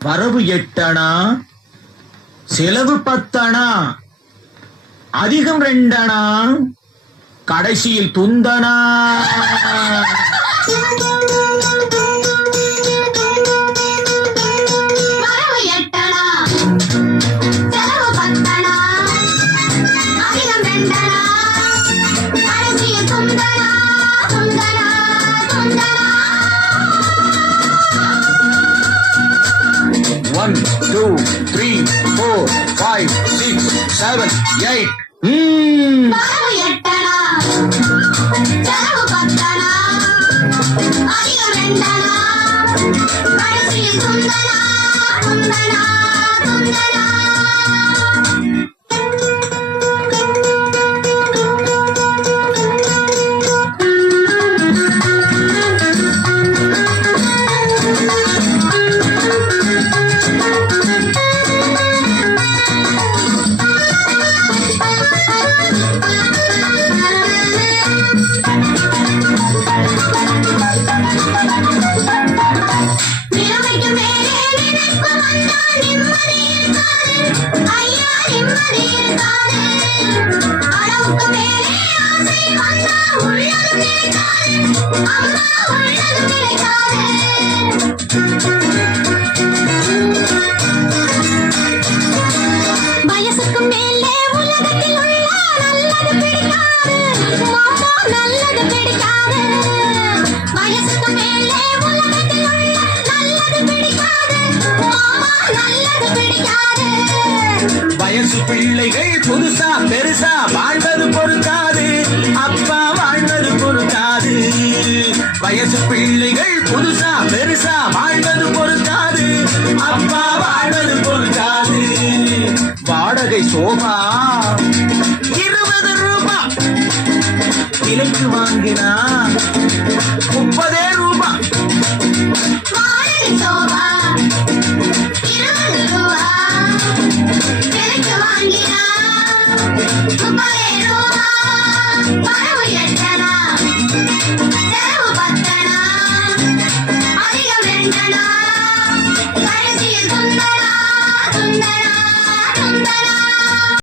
வரவு 8 அணா, செலவு 10 அணா, அதிகம் 2 அணா, கடைசியில் துந்தனா. One, two, three, four, five, six, seven, 8. வயசு பிள்ளைகள் புதுசா பெருசா வாழ்வது பொறுக்காது, அப்பா வாழ்வது பொறுக்காது. வயசு பிள்ளைகள் புதுசா பெருசா வாழ்வது பொறுக்காது, அப்பா வாழ்வது பொறுக்காது. வாடகை சோபா 20 ரூபாய், விலைக்கு வாங்கினா 30 ரூபாய்.